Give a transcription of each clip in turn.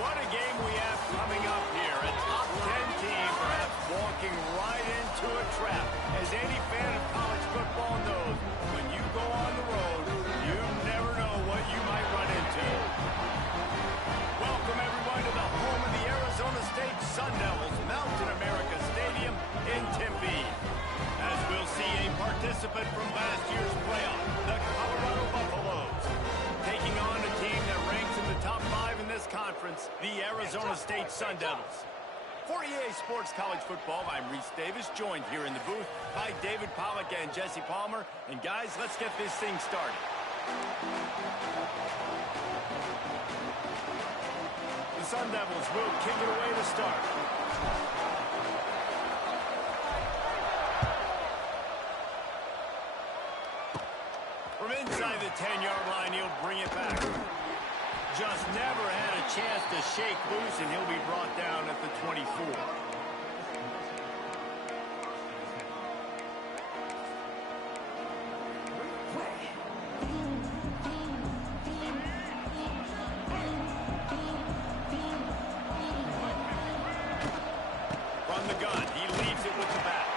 What a game we have coming up here. A top 10 team perhaps walking right into a trap. As any fan of college football knows, when you go on the road, you never know what you might run into. Welcome, everyone, to the home of the Arizona State Sun Devils, Mountain America Stadium in Tempe. As we'll see a participant from last year's playoff, the Colorado Buffaloes, taking on a team that ranks in the top 5 in this conference, the Arizona State Sun Devils. For EA Sports College Football, I'm Reese Davis, joined here in the booth by David Pollack and Jesse Palmer. And guys, let's get this thing started. The Sun Devils will kick it away to start. From inside the 10-yard line, he'll bring it back. Just never had a chance to shake loose, and he'll be brought down at the 24. From the gun, he leaves it with the back.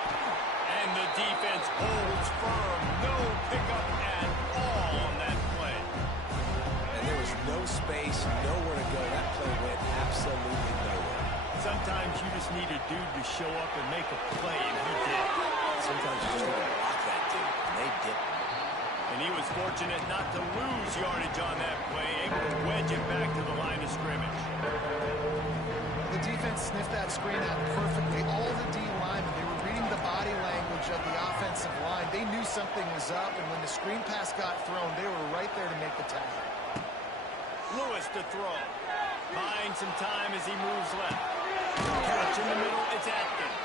And the defense holds firm. No pickup at all on that play. And there was no space, nowhere to go. That play went absolutely nowhere. Sometimes you just need a dude to show up and make a play, and he did. Sometimes you just need to block that dude, and they didn't. And he was fortunate not to lose yardage on that play, able to wedge it back to the line of scrimmage. The defense sniffed that screen out perfectly. All the D linemen, they were reading the body language of the offensive line. They knew something was up, and when the screen pass got thrown, they were right there to make the tackle. Lewis to throw. Buying some time as he moves left. Catch in the middle, it's Atkins.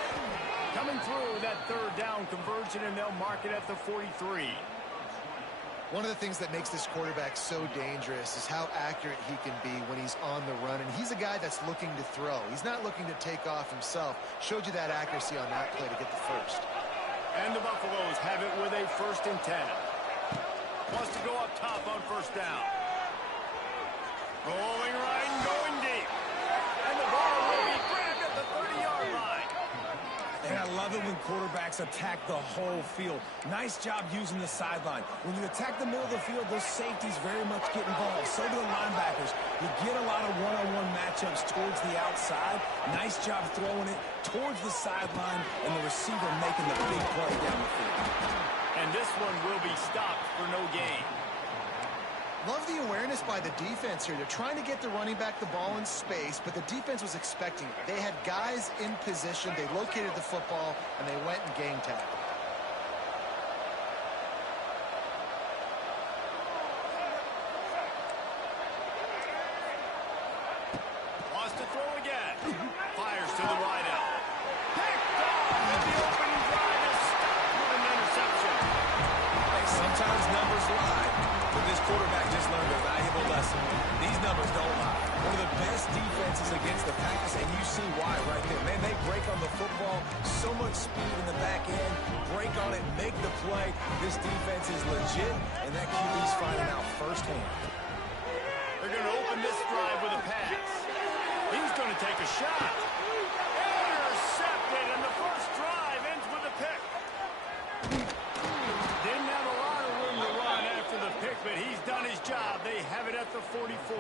Coming through that third down conversion, and they'll mark it at the 43. One of the things that makes this quarterback so dangerous is how accurate he can be when he's on the run. And he's a guy that's looking to throw. He's not looking to take off himself. Showed you that accuracy on that play to get the first. And the Buffaloes have it with a 1st and 10. Wants to go up top on 1st down. Rolling right and going deep. And the ball will be grabbed at the 30-yard line. And I love it when quarterbacks attack the whole field. Nice job using the sideline. When you attack the middle of the field, those safeties very much get involved. So do the linebackers. You get a lot of one-on-one matchups towards the outside. Nice job throwing it towards the sideline, and the receiver making the big play down the field. And this one will be stopped for no gain. Love the awareness by the defense here. They're trying to get the running back the ball in space, but the defense was expecting it. They had guys in position. They located the football, and they went and gang tackled. Wants to throw again. Fires to the wide out. Picked off, and the opening drive is stopped with an interception. Hey, sometimes numbers lie, but this quarterback just learned a valuable lesson. These numbers don't lie. One of the best defenses against the pass, and you see why right there. Man, they break on the football, so much speed in the back end, break on it, make the play. This defense is legit, and that QB's finding out firsthand. They're going to open this drive with a pass. He's going to take a shot. Intercepted, and the first drive ends with a pick. Didn't have a lot of room to run after the pick, but he's done his job. They have it at the 44.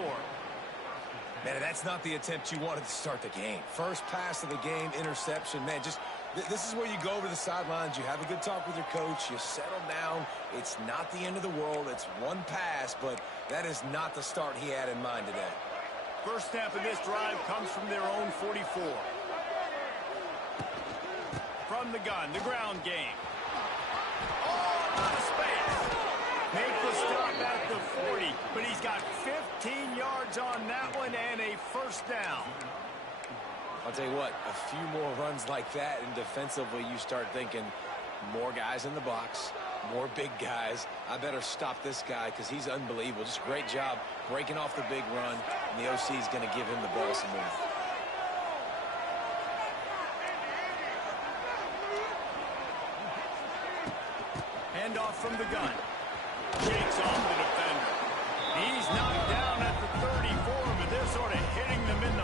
Man, that's not the attempt you wanted to start the game. First pass of the game, interception. Man, just this is where you go over the sidelines. You have a good talk with your coach. You settle down. It's not the end of the world. It's one pass, but that is not the start he had in mind today. First snap of this drive comes from their own 44. From the gun, the ground game. Oh, out of space. Make the stop at the 40, but he's got 15 yards on that one and a 1st down. I'll tell you what, a few more runs like that, and defensively you start thinking more guys in the box, more big guys. I better stop this guy because he's unbelievable. Just great job breaking off the big run, and the OC is going to give him the ball some more. Handoff from the gun. Shakes off the defender. He's knocked down at the 34, but they're sort of hitting them in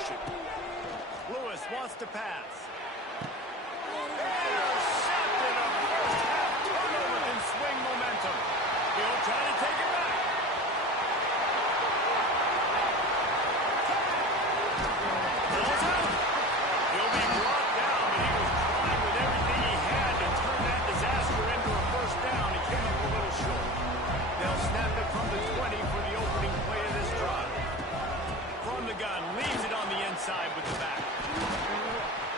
motion. Lewis wants to pass. Intercepted, a first half turnover can swing momentum. He'll try to take it back. Ball's out. He'll be brought down, but he was trying with everything he had to turn that disaster into a first down. He came up a little short. They'll snap it from the 20 for the opening play of this drive. From the gun, leaves it on the inside with the back.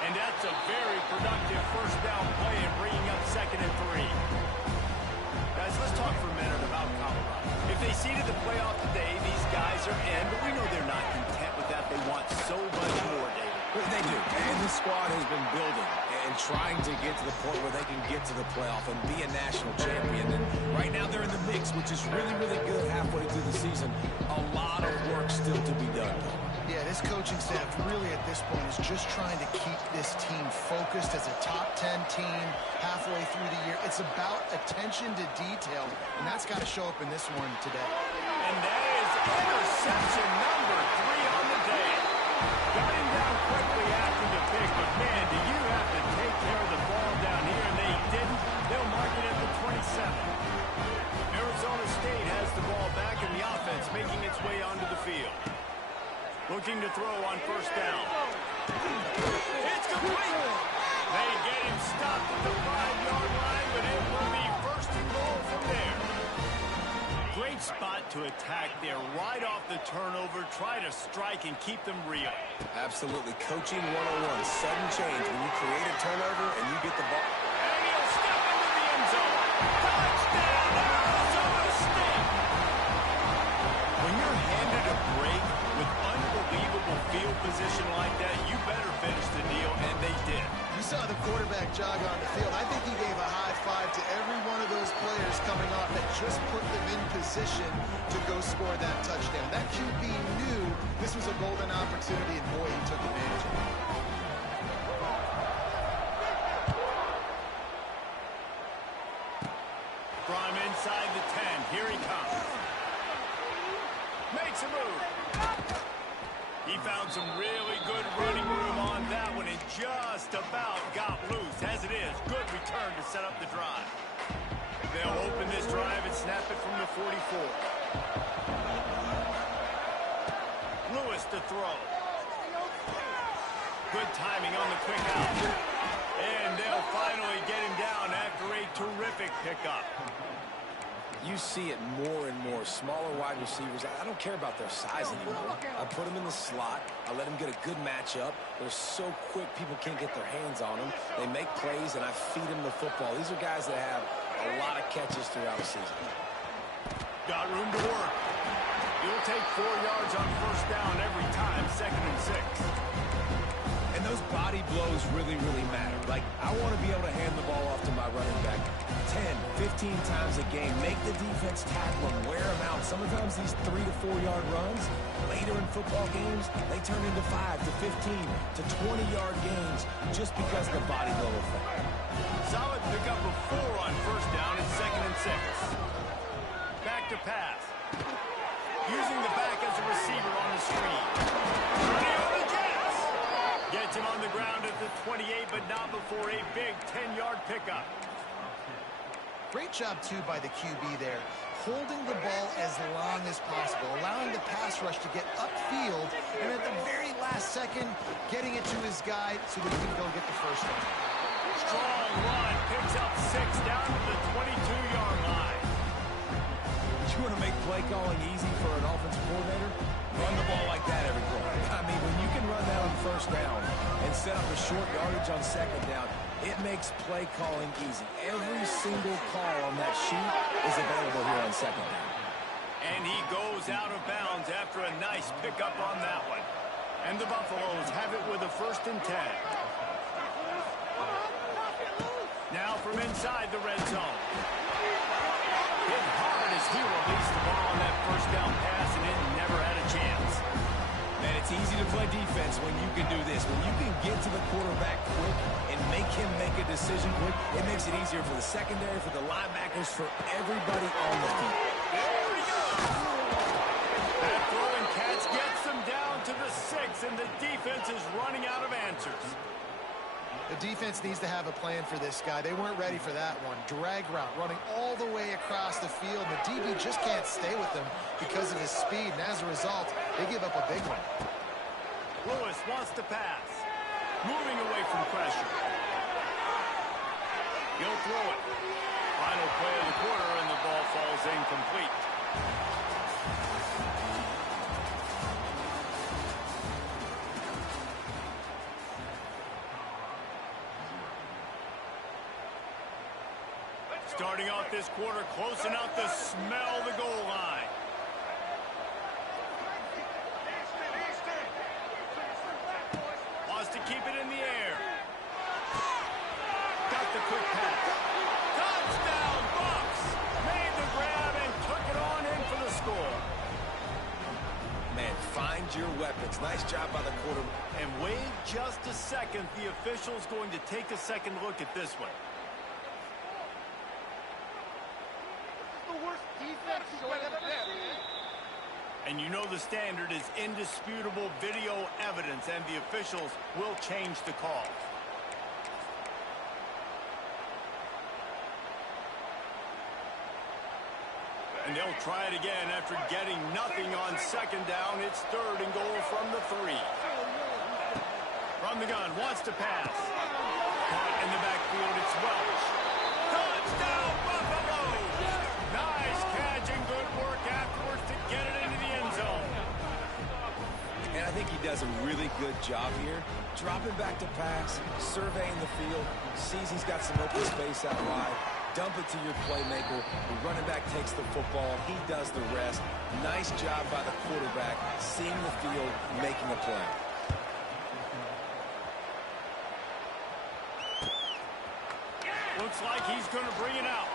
And that's a very productive first down play and bringing up 2nd and 3. Guys, let's talk for a minute about Colorado. If they seeded the playoff today, these guys are in, but we know they're not content with that. They want so much more, David. Well, they do. And this squad has been building and trying to get to the point where they can get to the playoff and be a national champion. And right now they're in the mix, which is really, really good halfway through the season. A lot of work still to be done, though. Yeah, this coaching staff really at this point is just trying to keep this team focused as a top 10 team halfway through the year. It's about attention to detail, and that's got to show up in this one today. And that is interception number 3 on the day. Got him down quickly after the pick, but man, do you have to take care of the ball down here, and they didn't. They'll mark it at the 27. Arizona State has the ball back, and the offense making its way onto the field. Looking to throw on first down. It's complete. They get him stopped at the 5-yard line, but it will be 1st and goal from there. Great spot to attack there. Right off the turnover, try to strike and keep them real. Absolutely. Coaching 101. Sudden change when you create a turnover and you get the ball. And he'll step into the end zone. Touchdown, Arizona State. When you're handed a break with unbelievable field position like that, you better finish the deal, and they did. You saw the quarterback jog on the field. I think he gave a high five to every one of those players coming off that just put them in position to go score that touchdown. That QB knew this was a golden opportunity, and boy, he took advantage of it. From inside the 10, here he comes. Makes a move. He found some really good running room on that one and just about got loose. As it is, good return to set up the drive. They'll open this drive and snap it from the 44. Lewis to throw. Good timing on the quick out. And they'll finally get him down after a terrific pickup. You see it more and more. Smaller wide receivers, I don't care about their size anymore. I put them in the slot. I let them get a good matchup. They're so quick, people can't get their hands on them. They make plays, and I feed them the football. These are guys that have a lot of catches throughout the season. Got room to work. He'll take 4 yards on first down every time, 2nd and 6. And those body blows really, really matter. Like, I want to be able to hand the ball off to my running back 10, 15 times a game. Make the defense tackle them, wear them out. Sometimes these 3 to 4 yard runs, later in football games, they turn into 5 to 15 to 20-yard gains just because of the body blow effect. Solid pickup of 4 on first down and 2nd and 6. Back to pass. Using the back as a receiver on the screen. Running on the Jets. Gets him on the ground at the 28, but not before a big 10-yard pickup. Great job, too, by the QB there. Holding the ball as long as possible, allowing the pass rush to get upfield, and at the very last second, getting it to his guy so that he can go get the first one. Strong run, picks up 6 down to the 22-yard line. You want to make play calling easy for an offensive coordinator? Run the ball like that every play. I mean, when you can run that on first down and set up a short yardage on second down, it makes play calling easy. Every single call on that sheet is available here on second down. And he goes out of bounds after a nice pickup on that one. And the Buffaloes have it with a 1st and 10. Now from inside the red zone. Hit hard as he released the ball on that first down pass, and it never had a chance. Man, it's easy to play defense when you can do this. When you can get to the quarterback quick and make him make a decision quick, it makes it easier for the secondary, for the linebackers, for everybody on the field. There we go. That throwing catch gets them down to the 6 mistakes, and the defense is running out of answers. The defense needs to have a plan for this guy. They weren't ready for that one. Drag route, running all the way across the field. The DB just can't stay with him because of his speed, and as a result, they give up a big one. Lewis wants to pass. Moving away from pressure. He'll throw it. Final play of the quarter, and the ball falls incomplete. Starting off this quarter close enough to smell the goal line. Wants to keep it in the air. Got the quick pass. Touchdown, Bucks! Made the grab and took it on in for the score. Man, find your weapons. Nice job by the quarterback. And wait just a second. The official's going to take a second look at this one. And you know the standard is indisputable video evidence, and the officials will change the call. And they'll try it again after getting nothing on second down. It's 3rd and goal from the 3. From the gun, wants to pass. Caught in the backfield, it's Welch. Touchdown, Buffalo! Nice catch and good work afterwards to get it into the end zone. And I think he does a really good job here. Dropping back to pass, surveying the field, sees he's got some open space out wide. Dump it to your playmaker. The running back takes the football. He does the rest. Nice job by the quarterback, seeing the field, making a play. Looks like he's going to bring it out.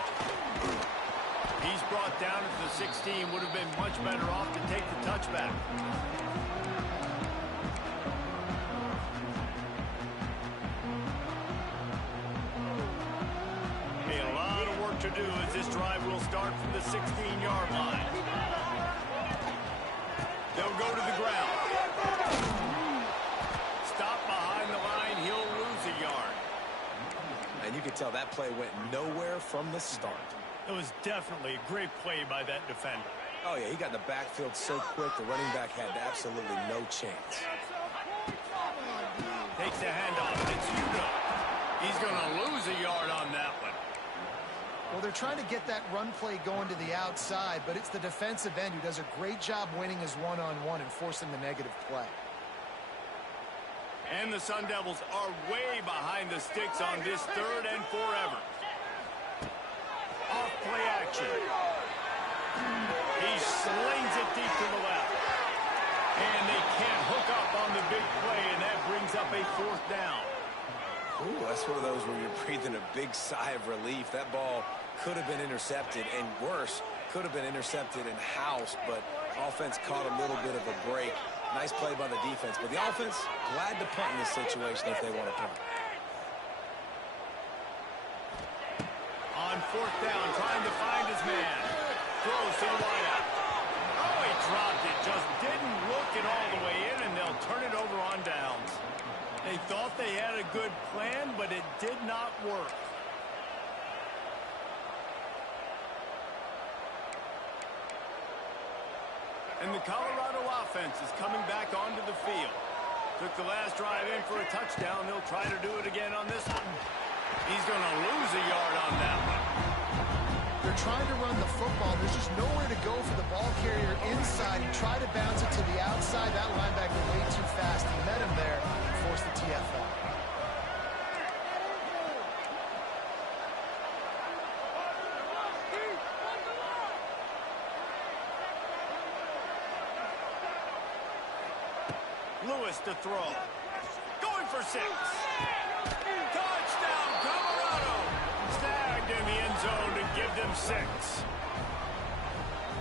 He's brought down at the 16. Would have been much better off to take the touchback. A lot of work to do as this drive will start from the 16-yard line. They'll go to the ground. Stop behind the line. He'll lose a yard. And you can tell that play went nowhere from the start. It was definitely a great play by that defender. Oh, yeah, he got in the backfield so quick, the running back had absolutely no chance. Takes the handoff. It's Udo. He's going to lose a yard on that one. Well, they're trying to get that run play going to the outside, but it's the defensive end who does a great job winning his one-on-one and forcing the negative play. And the Sun Devils are way behind the sticks on this 3rd and forever. Off play action. He slings it deep to the left. And they can't hook up on the big play, and that brings up a 4th down. Ooh, that's one of those where you're breathing a big sigh of relief. That ball could have been intercepted, and worse, could have been intercepted and housed, but offense caught a little bit of a break. Nice play by the defense, but the offense glad to punt in this situation if they want to punt. On 4th down, trying to find his man. Throws to the wideout. Oh, he dropped it. Just didn't look it all the way in, and they'll turn it over on downs. They thought they had a good plan, but it did not work. And the Colorado offense is coming back onto the field. Took the last drive in for a touchdown. They'll try to do it again on this one. He's going to lose a yard on that one. They're trying to run the football. There's just nowhere to go for the ball carrier inside. He tried to bounce it to the outside. That linebacker way too fast. He met him there and forced the TFL. Lewis to throw. Going for 6. Touchdown, Colorado. Snagged in the end zone to give them 6.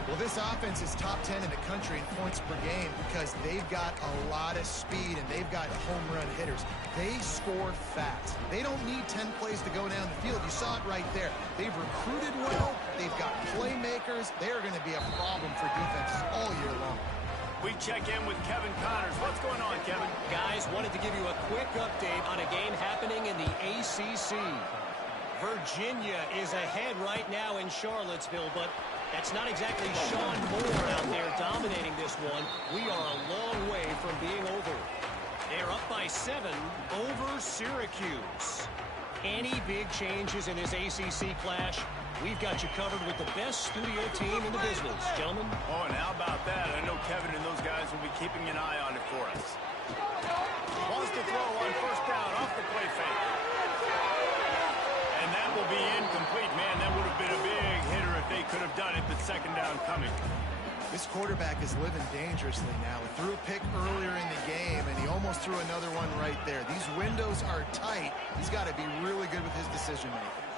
Well, this offense is top 10 in the country in points per game because they've got a lot of speed and they've got home run hitters. They score fast. They don't need 10 plays to go down the field. You saw it right there. They've recruited well. They've got playmakers. They are going to be a problem for defenses all year long. We check in with Kevin Connors. What's going on, Kevin? Guys, wanted to give you a quick update on a game happening in the ACC. Virginia is ahead right now in Charlottesville, but that's not exactly Sean Moore out there dominating this one. We are a long way from being over. They're up by 7 over Syracuse. Any big changes in this ACC clash? We've got you covered with the best studio team in the business, gentlemen. Oh, and how about that? I know Kevin and those guys will be keeping an eye on it for us. Wants to throw on first down off the play fake. And that will be incomplete. Man, that would have been a big hitter if they could have done it, but second down coming. This quarterback is living dangerously now. He threw a pick earlier in the game, and he almost threw another one right there. These windows are tight. He's got to be really good with his decision-making.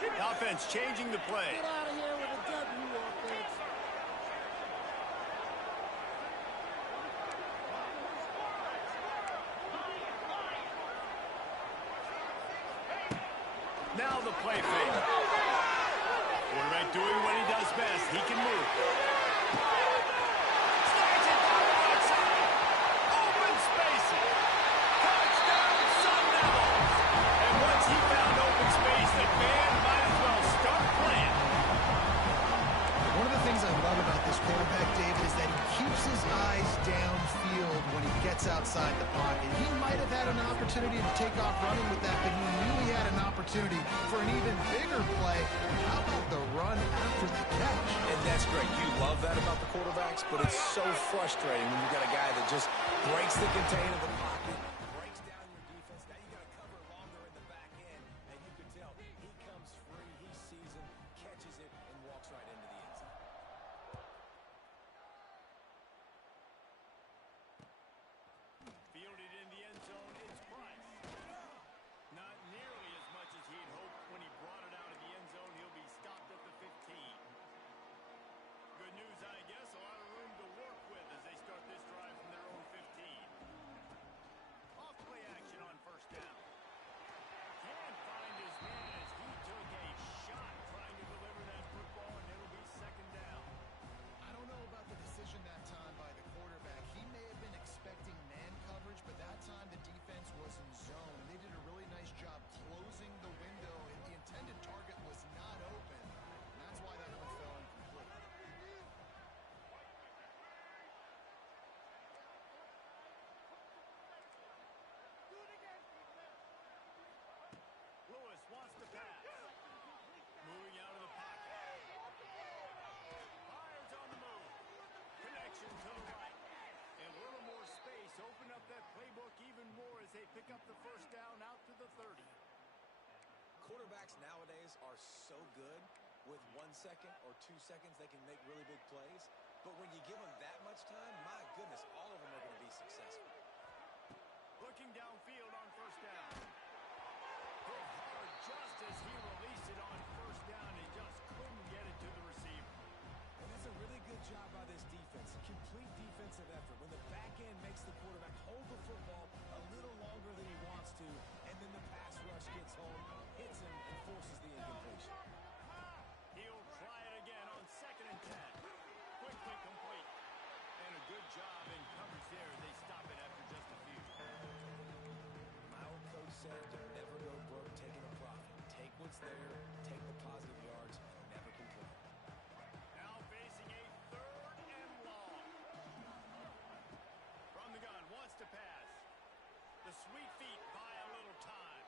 The offense changing the play. Get out of here with a W, offense. Now the play fake. Quarterback doing what he does best. He can move. Slides it down the right side. Open spaces. Touchdown, Sun Devils. And once he found open space, the man might as well start playing. One of the things I love about this quarterback, David, is that he keeps his eyes downfield when he gets outside the pocket. He might have had an opportunity to take off running with that, but he knew he had an opportunity for an even bigger play. How about the run after the catch? And that's great. You love that about the quarterbacks, but it's so frustrating when you've got a guy that just breaks the contain of the pocket, breaks down your defense. Now you got to cover longer in the back end, and you can tell he comes free, he sees him, catches it, and walks right into the end zone. Fielded in the end zone, it's Price. Not nearly as much as he'd hoped when he brought it out of the end zone. He'll be stopped at the 15. Good news, I guess. A lot of room to work with as they start this drive from their own 15. Off play action on first down. Can't find his man as he took a shot trying to deliver that football, and it'll be second down. I don't know about the decision that time by the quarterback. He may have been expecting man coverage, but that time the defense was in zone. They did a really nice job closing the window, and the intended target was not open. And that's why that one fell incomplete. Lewis wants to pass. Moving out of the pocket. Fires on the move. Connection to the right. And a little more space. Open up that playbook even more as they pick up the first down out to the 30. Quarterbacks nowadays are so good. With 1 second or 2 seconds, they can make really big plays. But when you give them that much time, my goodness, all of them are going to be successful. Looking downfield on first down. Hit hard just as he released it on first down. He just couldn't get it to the receiver. And that's a really good job by this defense. Complete defensive effort. When the back end makes the quarterback hold the football a little longer than he wants to, and then the pass rush gets home, hits him, and forces the incompletion. He'll try it again on 2nd and 10. Quickly complete. And a good job in coverage there. They stop it after just a few. My old coach said, "Don't never go broke taking a profit. Take what's there, take the positive yards, and never complain." Now facing a 3rd and long. From the gun, wants to pass. The sweet feet buy a little time.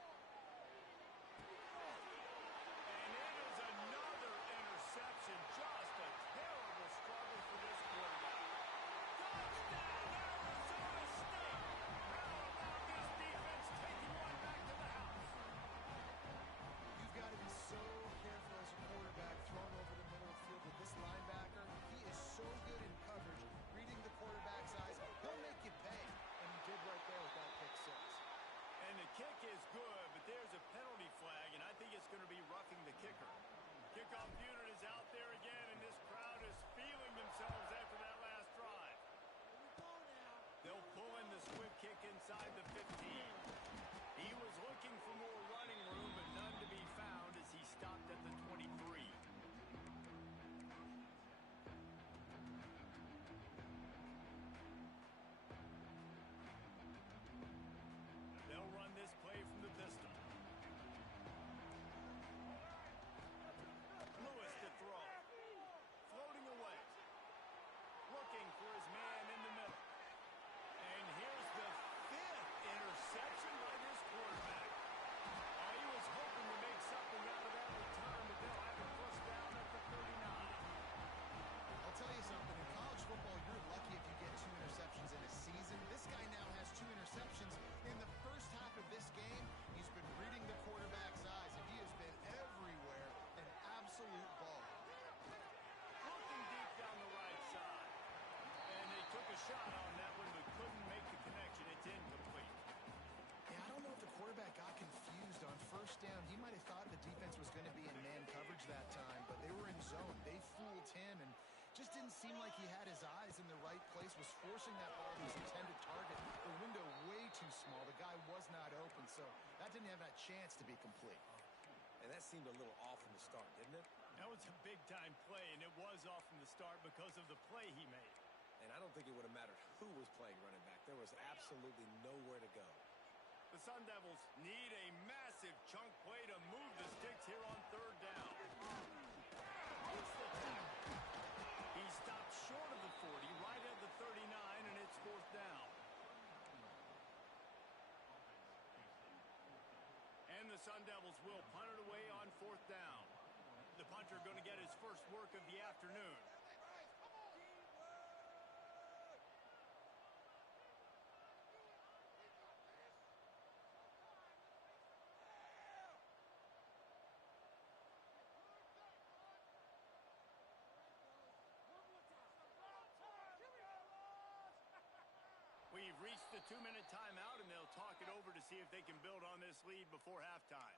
And it is another interception. Just a terrible struggle for this quarterback. Touchdown, Arizona State. How about this defense taking one back to the house? You've got to be so careful as a quarterback throwing over the middle of the field with this linebacker. He is so good in coverage, reading the quarterback's eyes. He'll make you pay, and he did right there with that pick 6. And the kick is good, but there's a penalty flag, and I think it's going to be roughing the kicker. Kickoff unit is out there again, and this crowd is feeling themselves after that last drive. They'll pull in the swift kick inside the 15. He was looking for more running room, but none to be found as he stopped at the 23. zone. They fooled him and just didn't seem like he had his eyes in the right place, was forcing that ball to his intended target. The window way too small. The guy was not open, so that didn't have that chance to be complete. And that seemed a little off from the start, didn't it? That was a big-time play, and it was off from the start because of the play he made. And I don't think it would have mattered who was playing running back. There was absolutely nowhere to go. The Sun Devils need a massive chunk play to move the sticks here on third down. It's the tackle. He stopped short of the 40, right at the 39, and it's fourth down. And the Sun Devils will punt it away on fourth down. The punter going to get his first work of the afternoon. We've reached the 2-minute timeout, and they'll talk it over to see if they can build on this lead before halftime.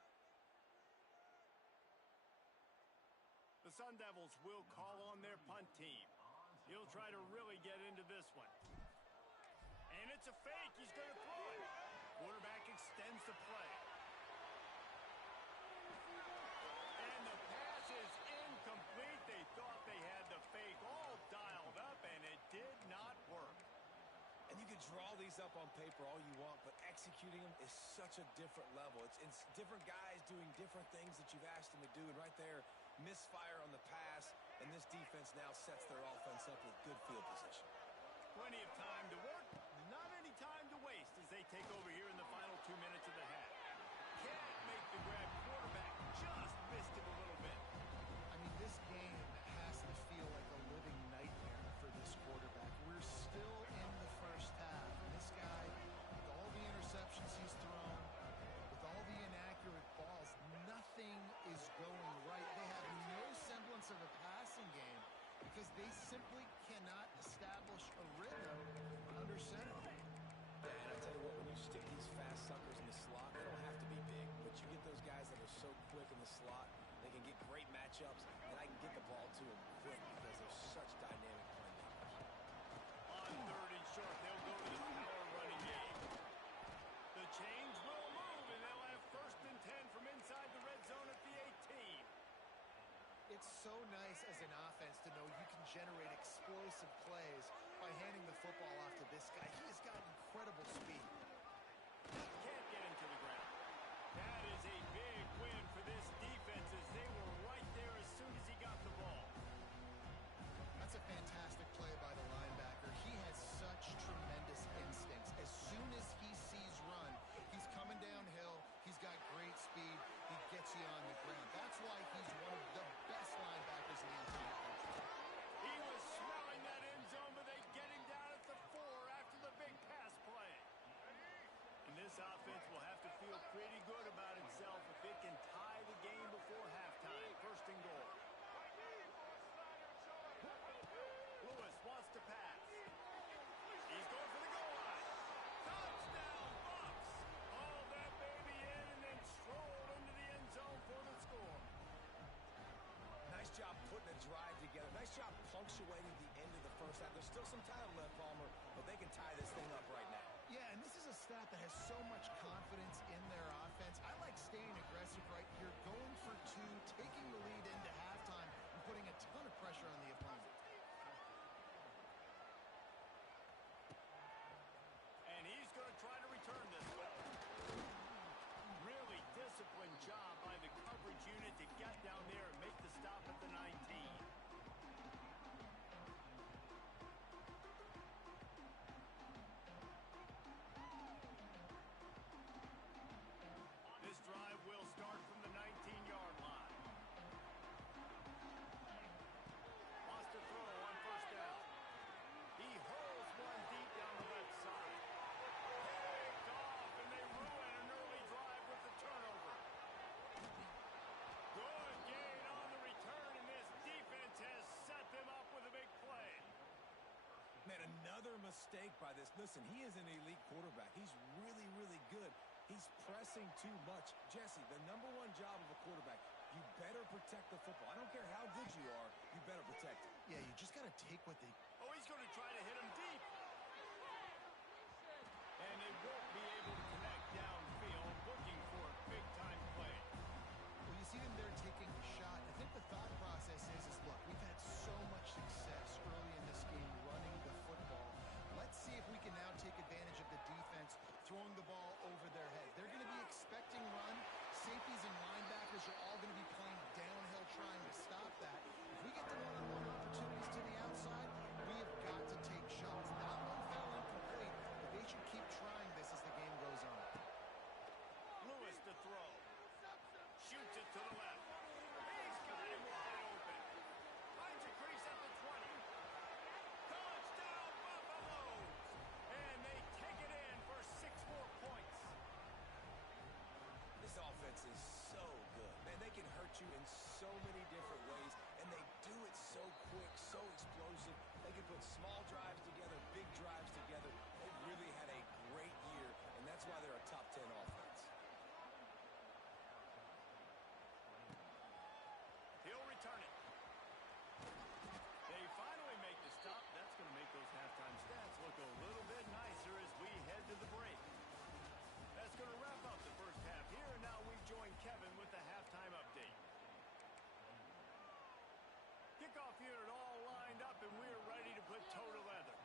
The Sun Devils will call on their punt team. He'll try to really get into this one. And it's a fake. He's going to throw it. Quarterback extends the play. And the pass is incomplete. They thought they had the fake all dialed up, and it did not work. And you can draw these up on paper all you want, but executing them is such a different level. It's different guys doing different things that you've asked them to do, and right there, misfire on the pass, and this defense now sets their offense up with good field position. Plenty of time to work, not any time to waste as they take over here in the final 2 minutes of the half. Can't make the grab. Quarterback just missed him a little bit. I mean, this game has to feel like a living nightmare for this quarterback. We're still in the first half, and this guy, with all the interceptions he's thrown, with all the inaccurate balls, nothing is going right. They have no semblance of a passing game because they simply cannot establish a rhythm under center. Yeah, and I tell you what, when you stick these fast suckers in the slot, they don't have to be big, but you get those guys that are so quick in the slot, they can get great matchups, and I can get the ball to them quick because they're such dynamic playmakers. On third and short, they'll go to the power running game. The change will move, and they'll have first and 10 from inside the red zone at the 18. It's so nice as an offense to know you can generate explosive plays by handing the football off to this guy. He has got incredible speed. Can't get him to the ground. That is a big win for this defense as they were right there as soon as he got the ball. That's a fantastic play by the linebacker. He has such tremendous instincts. As soon as he sees run, he's coming downhill. He's got great speed. He gets you on the ground. That's why he's one of the best linebackers in the entire country. He was smelling that end zone, but they get him down at the 4 after the big pass play. And this offense will have to feel pretty good about itself if it can tie the game before halftime. First and goal. Lewis wants to pass. He's going for the goal line. Touchdown, Bucks! Haul that baby in and then stroll into the end zone for the score. Nice job putting a drive together. Nice job punctuating the end of the first half. There's still some time left, Palmer, but they can tie this thing up right now. Yeah, and this is a staff that has so much confidence in their offense. I like staying aggressive right here, going for two, taking the lead into halftime, and putting a ton of pressure on the opponent. And he's going to try to return this one. Really disciplined job by the coverage unit to get down there and make the stop at the 19. This drive will start from the 19-yard line. Wants to throw on first down. He holds one deep down the left side. Picked off, and they ruin an early drive with the turnover. Good gain on the return, and this defense has set them up with a big play. Man, another mistake by this. Listen, he is an elite quarterback. He's really, really good. He's pressing too much. Jesse, the #1 job of a quarterback, you better protect the football. I don't care how good you are, you better protect it. Yeah, you just got to take what they... Oh, he's going to try to hit him deep. And they won't be able to connect downfield, looking for a big-time play. Well, you see them there taking the shot. I think the thought process is, look, we've had so much success early in this game running the football. Let's see if we can now take advantage of the defense throwing the ball over their head. They're going to be expecting run. Safeties and linebackers are all going to be playing downhill trying to stop that. If we get the one-on-one opportunities to the outside, we have got to take shots. That one fell incomplete, but they should keep trying this as the game goes on. Lewis to throw. Shoots it to the left. He's got him wide open. Finds a crease at the 20. Touchdown, Buffaloes! And they take it in for 6 more points. This offense is so good. Man, they can hurt you in so many different ways, and they do it so quick, so explosive. They can put small drives together, big drives together. They really had a great year, and that's why they're a top 10 offense. He'll return it. They finally make the stop. That's going to make those halftime stats look a little bit nicer as we head to the break. That's going to wrap up the first half here, and now we join Kevin with the halftime update. Kickoff unit all lined up, and we're ready to put toe to leather.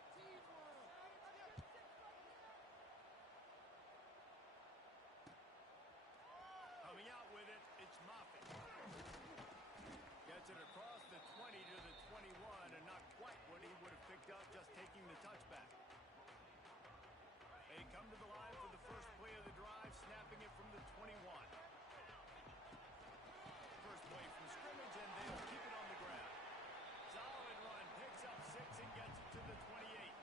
Coming out with it, it's Moffitt. Gets it across the 20 to the 21, and not quite what he would have picked up just taking the touchback. They come to the line for the first play of the drive, snapping it from the 21. First play from scrimmage, and they'll keep it on the ground. Solid run, picks up 6 and gets it to the 28.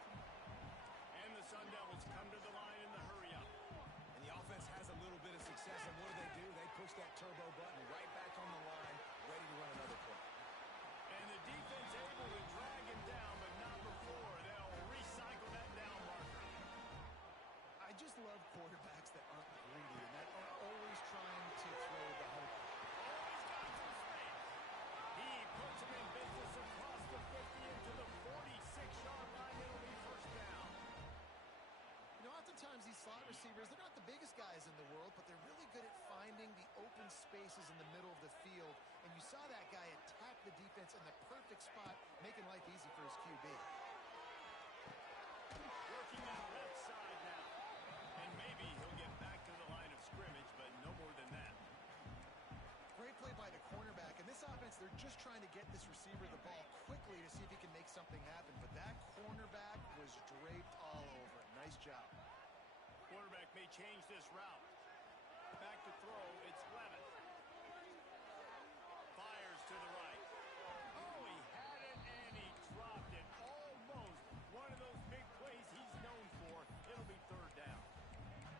And the Sun Devils come to the line in the hurry-up. And the offense has a little bit of success, and what do? They push that turbo button right back on the line, ready to run another play. And the defense able to drag him down, but not before. They'll recycle that down marker. I just love quarterbacks that aren't greedy and that are always trying to throw the hope. Always got some space. He puts him in business across the 50 into the 46-yard line. It'll be first down. You know, oftentimes these slot receivers, they're not the biggest guys in the world, but they're really good at finding the open spaces in the middle of the field. And you saw that guy attack the defense in the perfect spot, making life easy for his QB. Working that left side now. And maybe he'll get back to the line of scrimmage, but no more than that. Great play by the cornerback. In this offense, they're just trying to get this receiver the ball quickly to see if he can make something happen. But that cornerback was draped all over it. Nice job. Quarterback may change this route. Back to throw. It's Levis. Fires to the right. Oh, he had it and he dropped it. Almost one of those big plays he's known for. It'll be third down.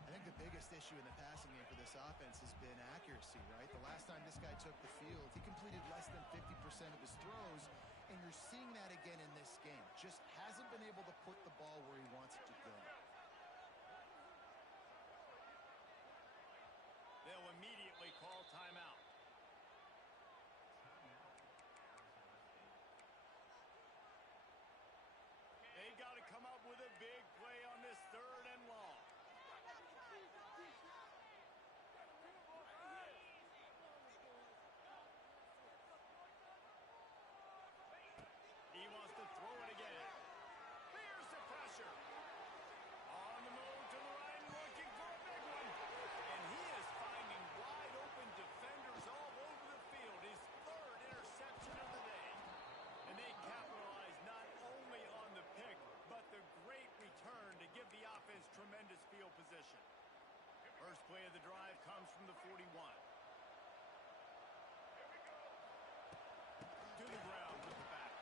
I think the biggest issue in the passing game for this offense has been accuracy, right? The last time this guy took the field, he completed less than 50% of his throws, and you're seeing that again in this game. Just hasn't been able to put the ball where he wants it to go. They'll immediately call timeout. They got to come up with a big play on this 3rd and long. He wants to throw it again. Here's the pressure. On the move to the right, looking for a big one. And he is finding wide open defenders all over the field. His 3rd interception of the day. And they capitalize not only on the pick, but the great return to give the offense tremendous field position. First play of the drive comes from the 41. To the ground with the back.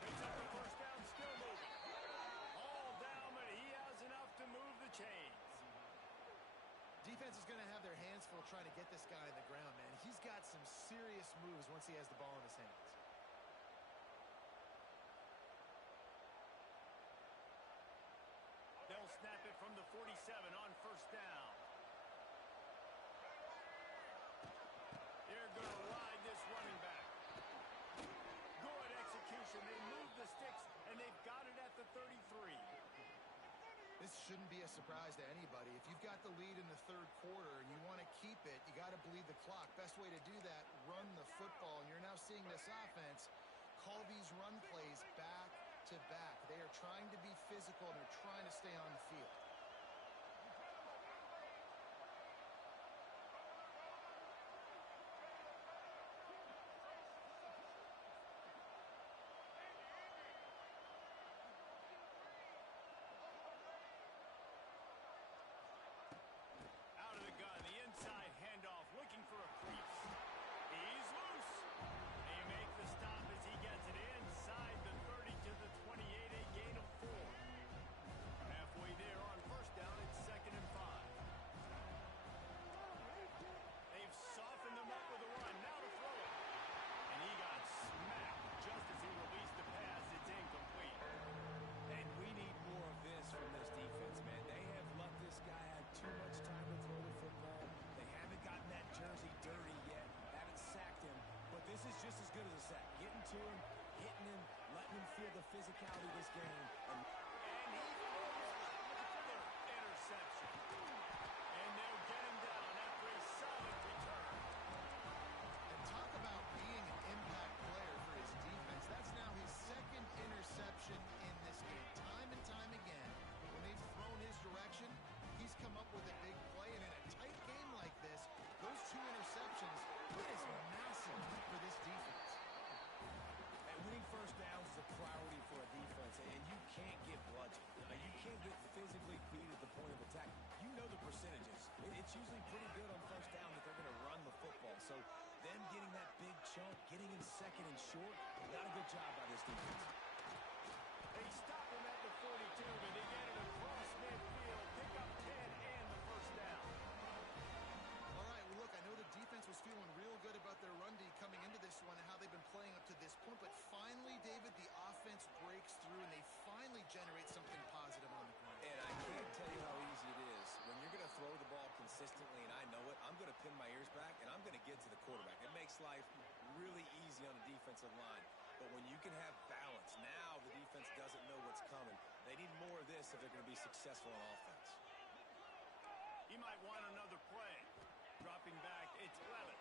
Picks up the first down, still moving. All down, but he has enough to move the chains. Defense is going to have their hands full trying to get this guy on the ground, man. He's got some serious moves once he has the ball in his hands. They'll snap it from the 47 on first down. Here formation. They move the sticks, and they've got it at the 33. This shouldn't be a surprise to anybody. If you've got the lead in the third quarter and you want to keep it, you got to bleed the clock. Best way to do that, run the football. And you're now seeing this offense call these run plays back to back. They are trying to be physical, and they're trying to stay on the field. Out of the gun, the inside handoff, looking for a crease. He's loose. They make the stop as he gets it inside the 30 to the 28, a gain of 4. Halfway there on first down, it's 2nd and 5. They've softened them up with a run. Now to throw it. And he got smacked just as he released the pass. It's incomplete. And we need more of this from this defense, man. They have let this guy have too much time to throw the football. They haven't gotten that jersey dirty yet, haven't sacked him, but this is just as good as a sack. Getting to him, hitting him, letting him feel the physicality of this game. And he throws another interception. And they'll get him down after a solid return. And talk about being an impact player for his defense. That's now his 2nd interception in this game. Time and time again, when they've thrown his direction, he's come up with a big play. And in a tight game like this, those 2 interceptions, that is massive for this defense. And winning first downs is a priority for a defense, and you can't get bludgeoned. You can't get physically beat at the point of attack. You know the percentages. It's usually pretty good on first down that they're going to run the football. So them getting that big chunk, getting in 2nd and short, not a good job by this defense. They stop him at the 42, but they get it across midfield, pick up 10 and the first down. All right, well, look, I know the defense was feeling real good about their run D coming into this one and how they've been playing up to this point, but finally, David, the offense breaks through and they finally generate something positive on the ground. And I can't tell you how easy it is. When you're going to throw the ball consistently, and I know it, I'm going to pin my ears back, and I'm going to get to the quarterback. It makes life really easy on the defensive line. But when you can have balance, now the defense doesn't know what's coming. They need more of this if they're going to be successful on offense. He might want another play. Dropping back, it's Clement.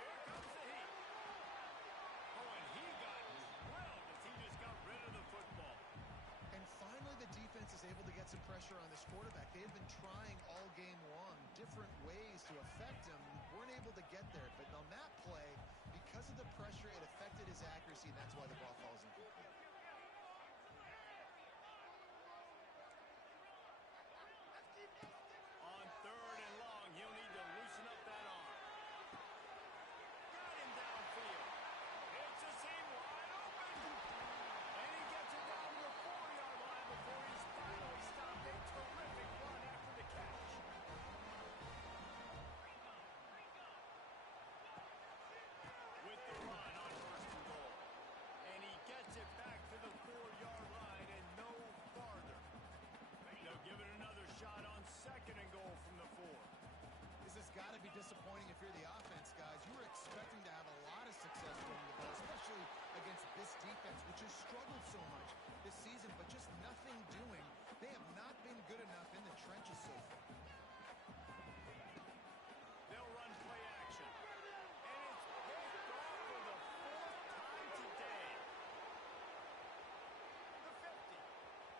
Here comes the heat. Oh, and he got drilled as he just got rid of the football. And finally, the defense is able to get some pressure on this quarterback. They have been trying all game long different ways to affect him. Weren't able to get there. But on that play, because of the pressure, it affected his accuracy, and that's why the ball falls incomplete. On 3rd and long, he'll need to loosen up that arm. Got him downfield. It's a seam wide open. And he gets it down to the 4-yard line before he's finally stopped. A terrific run after the catch. With the run on 1st and goal. And he gets it back to the 4-yard line and no farther. They'll give it another shot on 2nd and goal from the 4. This has got to be disappointing if you're the offense, guys. You were expecting to have a lot of success running the ball, especially against this defense, which has struggled so much this season, but just nothing doing. They have not been good enough in the trenches so far. They'll run play action. And it's picked off for the 4th time today. The 50.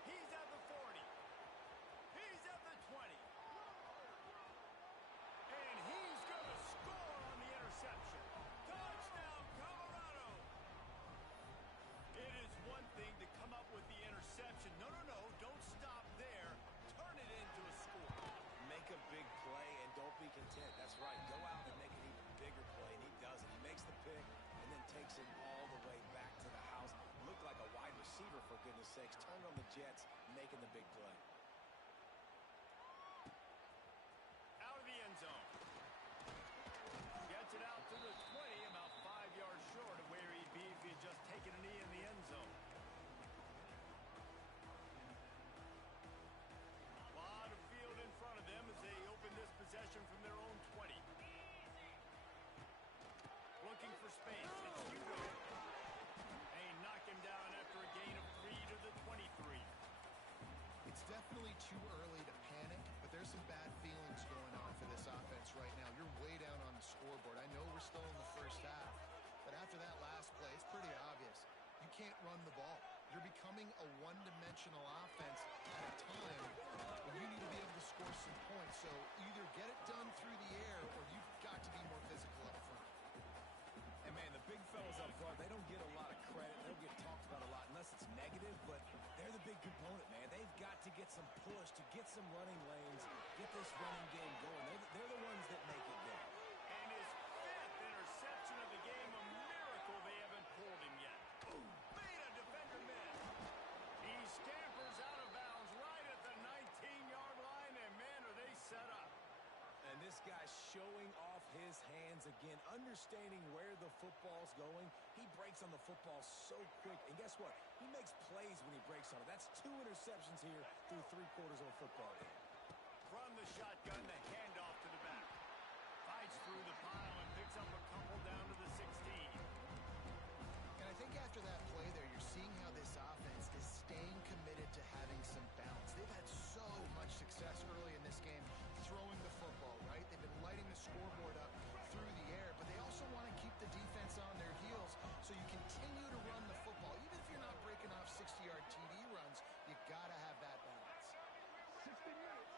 He's at the 40. He's at the 20. And he's going to score on the interception. Touchdown, Colorado. It is one thing to come up with the interception. No, don't stop there. Turn it get some push, to get some running lanes, get this running game going. They're the ones that make it go. And his 5th interception of the game, a miracle they haven't pulled him yet. Made a defender miss. He scampers out of bounds right at the 19-yard line, and man, are they set up. And this guy's showing off his hands again, understanding where the football's going. He breaks on the football so quick. And guess what? He makes plays when he breaks on it. That's 2 interceptions here through 3/4 of a football game. From the shotgun, the handoff to the back. Fights through the pile and picks up a couple down to the 16. And I think after that play there, you're seeing how this offense is staying committed to having some balance. They've had so much success early in this game throwing the football, right? They've been lighting the scoreboard up through the air, but they also want to keep the defense on their heels, so you continue to run the football. Even if you're not breaking off 60-yard TD runs, you got to have that balance. 60 minutes.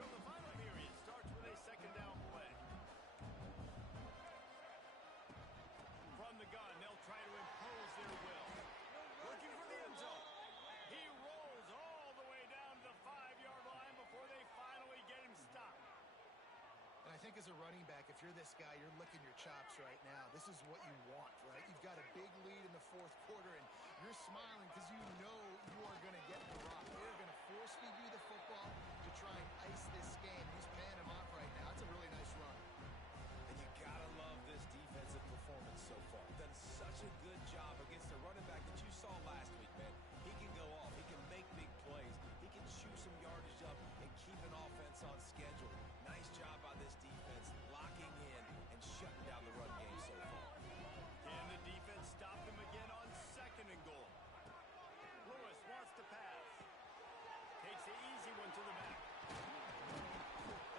So the final period starts with a 2nd down play. From the gun, they'll try to impose their will. Looking for the end zone. He rolls all the way down to the 5-yard line before they finally get him stopped. And I think as a running back, if you're this guy, you're licking your chops right now. This is what you want, right? You've got a big lead in the 4th quarter, and you're smiling because you know you are going to get the rock. They're going to force feed you the football to try and ice this game. He's paying him off right now. It's a really nice run. And you gotta love this defensive performance so far. Done such a good job against the running back that you saw last week, man. He can go off. He can make big plays. He can chew some yardage up and keep an offense on schedule. Nice job by this defense, locking in and shutting down the run game so far. Can the defense stop them again on 2nd and goal? Lewis wants to pass. Takes the easy one to the back.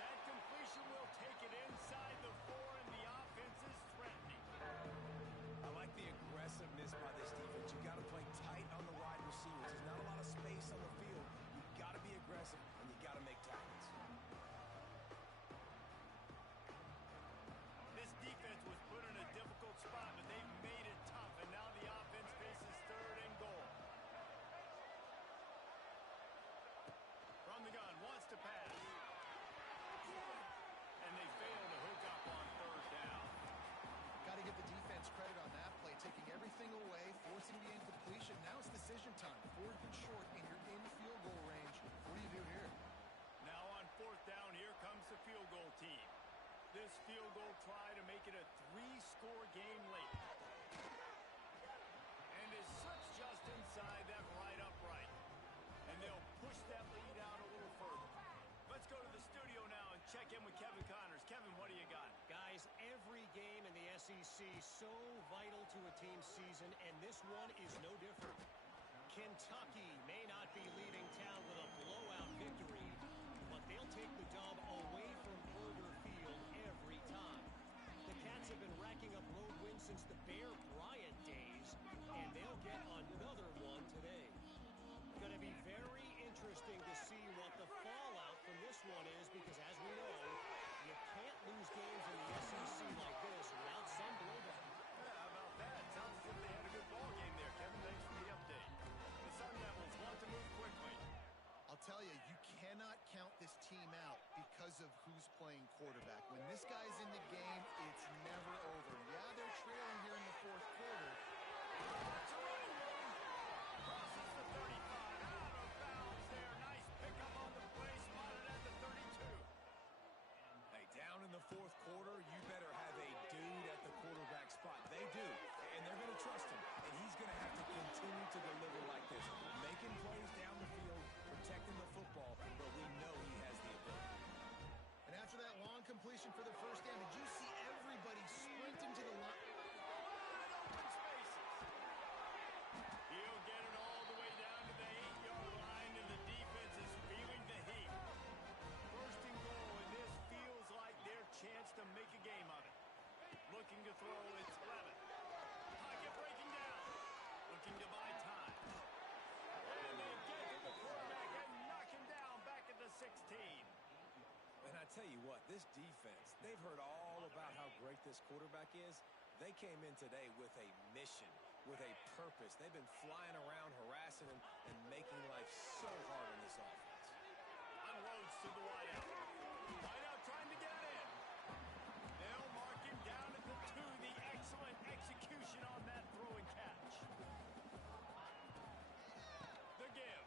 That completion will take it inside the 4, and the offense is threatening. I like the aggressiveness by this defense. You got to play tight on the wide receivers. There's not a lot of space on the field. You got to be aggressive, and you got to make tackles. This defense was put in a difficult spot, but they made it tough, and now the offense faces 3rd and goal. From the gun, wants to pass. And they fail to hook up on 3rd down. Got to give the defense credit on that play, taking everything away, forcing the incompletion. Now it's decision time. 4th and short, and you're in field goal range. What do you do here? Now on 4th down, here comes the field goal team. This field goal try to make it a 3-score game late. And is slips just inside that right upright. And they'll push that lead out a little further. Let's go to the studio now and check in with Kevin Connors. Kevin, what do you got? Guys, every game in the SEC so vital to a team's season, and this one is no different. Kentucky may not be leaving town with a blowout victory, but they'll take the dub away from Kroger Field every time. The Cats have been racking up road wins since the Bear Bryant days, and they'll get another one today. Going to be very interesting to see what the fallout from this one is, because as we know, you can't lose games in the SEC like this without some blowback. Yeah, how about that? Sounds as if they had a good ball game there. Kevin, thanks for the update. The Sun Devils want to move quickly. I'll tell you, you cannot count this team out because of who's playing quarterback. When this guy's in the game, it's never over. Yeah, they're trailing here in the 4th quarter. It's a running game. Crosses the 35. Out of bounds there. Nice pickup on the play. Spotted at the 32. Hey, down in the 4th quarter, you better have a dude at the quarterback spot. They do, and they're going to trust him, and he's going to have to continue to deliver like this, making plays down the field, protecting the football, but we know he has the ability. And after that long completion for the 1st down, did you see everybody sprinting to the line? Wide open spaces. He'll get it all the way down to the 8-yard line, and the defense is feeling the heat. 1st and goal, and this feels like their chance to make a game of it. Looking to throw, it's Levitt. Pocket breaking down. Looking to buy time. And they get to the quarterback and knock him down 16. And I tell you what, this defense, they've heard all about how great this quarterback is. They came in today with a mission, with a purpose. They've been flying around, harassing him, and making life so hard on this offense. Unloads to the wideout. Wideout trying to get it in. They'll mark him down at the 2. The excellent execution on that throw and catch. The give.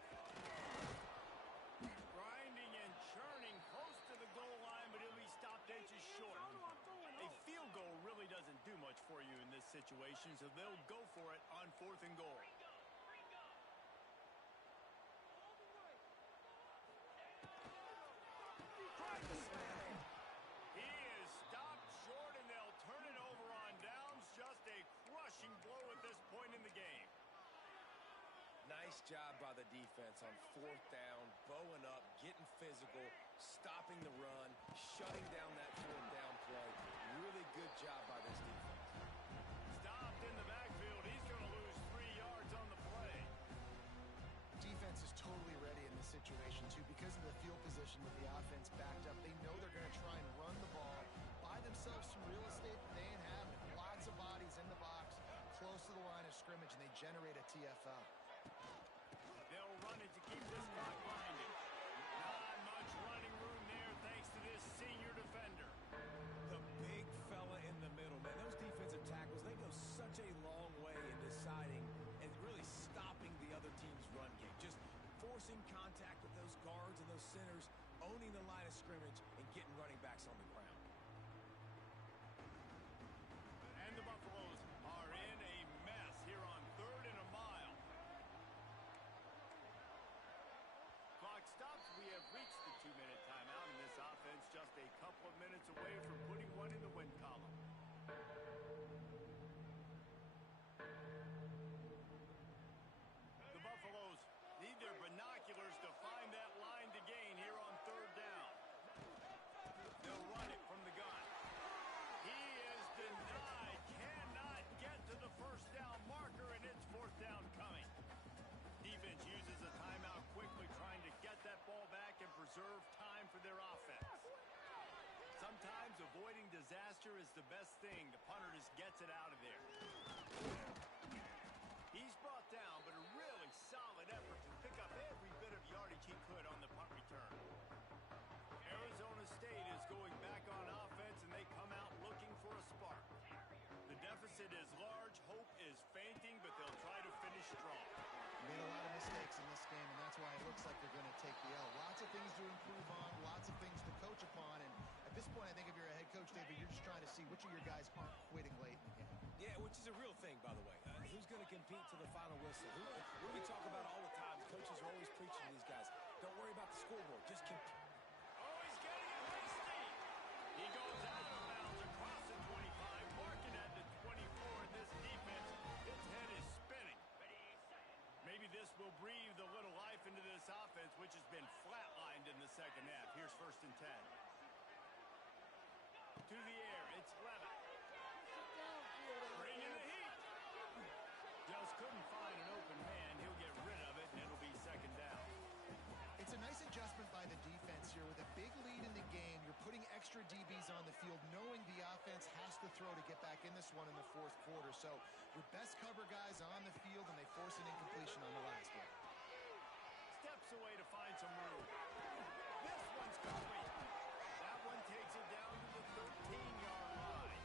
Grinding and churning close to the goal line, but he'll be stopped inches short. A field goal really doesn't do much for you in this situation, so they'll go for it on 4th and goal. He is stopped short, and they'll turn it over on downs. Just a crushing blow at this point in the game. Nice job by the defense on 4th down, bowing up, getting physical, stopping the run, shutting down that 4th down play. Really good job by this defense. Stopped in the backfield. He's going to lose 3 yards on the play. Defense is totally ready in this situation, too. Because of the field position with the offense backed up, they know they're going to try and run the ball, buy themselves some real estate that they ain't having. Lots of bodies in the box, close to the line of scrimmage, and they generate a TFL. They'll run it to keep this clock grinding. Not much running room there thanks to this senior defender. The big fella in the middle, man. Those defensive tackles, they go such a long way in deciding and really stopping the other team's run game. Just forcing contact with those guards and those centers, owning the line of scrimmage, and getting running backs on the ground. And the Buffaloes are in a mess here on 3rd and a mile. Clock stops. We have reached the 2-minute timeout, and this offense just a couple of minutes away from putting one in the win column. The Buffaloes need their binoculars to find that line to gain here on 3rd down. They'll run it from the gun. He is denied. Cannot get to the 1st down marker, and it's 4th down coming. Defense uses a timeout quickly, trying to get that ball back and preserve time for their offense. Sometimes avoiding disaster is the best thing. The punter just gets it out of there. He's brought down, but a really solid effort to pick up every bit of yardage he could on the punt return. Arizona State is going back on offense, and they come out looking for a spark. The deficit is large. Hope is fainting, but they'll try to finish strong. Made a lot of mistakes in this game, and that's why it looks like they're going to take the L. Lots of things to improve on, lots of things to coach upon, and at this point, I think if you're a head coach, David, you're just trying to see which of your guys aren't quitting late in the game. Yeah, which is a real thing, by the way. Who's going to compete to the final whistle? Who we talk about all the time. Coaches are always preaching to these guys. Don't worry about the scoreboard. Just compete. Oh, he's getting it hasty. He goes out of bounds across the 25, marking at the 24, and this defense, its head is spinning. Maybe this will breathe a little life into this offense, which has been flatlined in the 2nd half. Here's 1st and 10. To the air, it's Levitt. Bringing the heat. Just couldn't find an open man. He'll get rid of it, and it'll be 2nd down. It's a nice adjustment by the defense here. With a big lead in the game, you're putting extra DBs on the field, knowing the offense has to throw to get back in this one in the 4th quarter. So your best cover guys on the field, and they force an incompletion on the last one. Steps away to find some room. This one's complete. That one takes it down to the 13-yard line.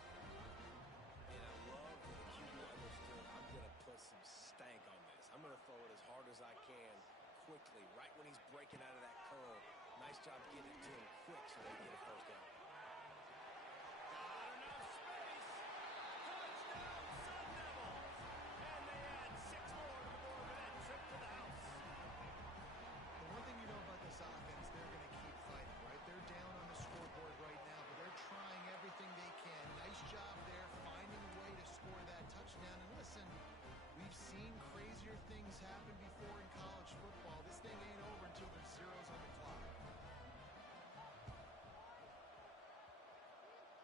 And I love that the QB understood, I'm going to put some stank on this. I'm going to throw it as hard as I can quickly, right when he's breaking out of that curve. Nice job getting it to him quick so they get a 1st down. Not enough space. Touchdown, Sun Devils. And they add 6 more to the board with that trip to the house. The one thing you know about this offense, they're going to keep fighting, right? They're down on the scoreboard right now, but they're trying everything they can. Nice job there, finding a way to score that touchdown. And listen, we've seen crazier things happen before in college football. This thing ain't over until there's zeros on the clock.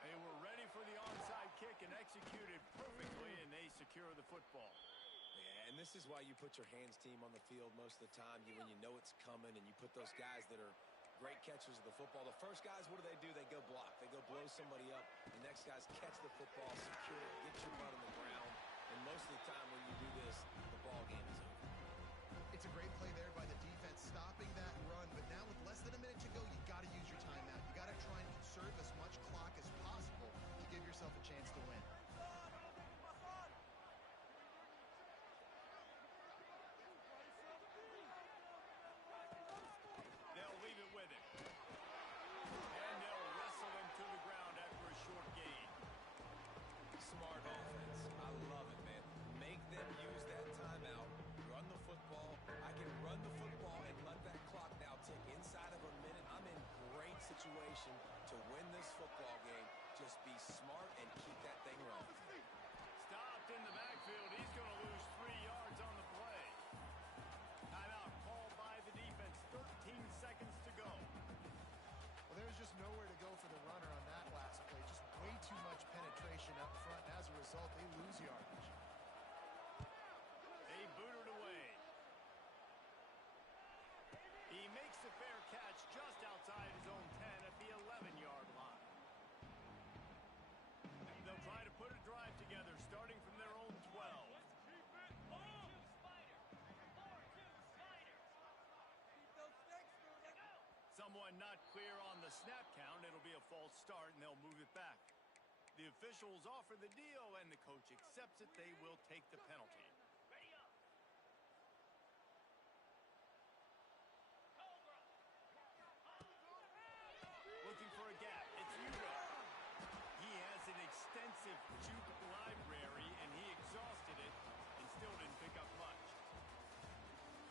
They were ready for the onside kick and executed perfectly, and they secure the football. Yeah, and this is why you put your hands team on the field most of the time. When you know it's coming, and you put those guys that are great catchers of the football. The first guys, what do? They go block. They go blow somebody up. The next guys catch the football, secure it, get your butt on the ground. And most of the time when you do this, the ball game is over. It's a great play there by the defense, stopping that run. But now with less than a minute to go, you got to use your timeout. You got to try and conserve as much clock as possible to give yourself a chance to win. They'll leave it with him. And they'll wrestle him to the ground after a short gain. Smart offense. I love it, man. Make them use that timeout. Run the football. I can run the football and let that clock now tick inside of a minute. I'm in great situation to win this football game. Just be smart and keep that thing running. Stopped in the backfield. He's going to lose 3 yards on the play. Timeout called by the defense. 13 seconds to go. Well, there's just nowhere to go for the runner on that last play. Just way too much penetration up front. And as a result, they lose yardage. They boot it away. He makes the fair catch just outside his own 10 at the 11-yard line. They'll try to put a drive together starting from their own 12. Someone not clear on the snap count. It'll be a false start, and they'll move it back. The officials offer the deal, and the coach accepts it. They will take the penalty. Looking for a gap. It's Gggg. He has an extensive juke library, and he exhausted it and still didn't pick up much.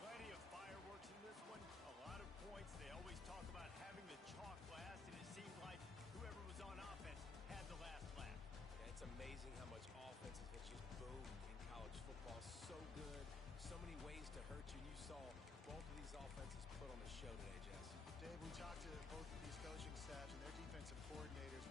Plenty of fireworks in this one. A lot of points. They always talk about having the chalk last, and it seemed like whoever was on offense had the last laugh. Yeah, it's amazing how much offense has just boomed in college football. So good. So many ways to hurt you. And you saw both of these offenses put on the show today, Jess. Dave, we talked to both of these coaching staffs, and their defensive coordinators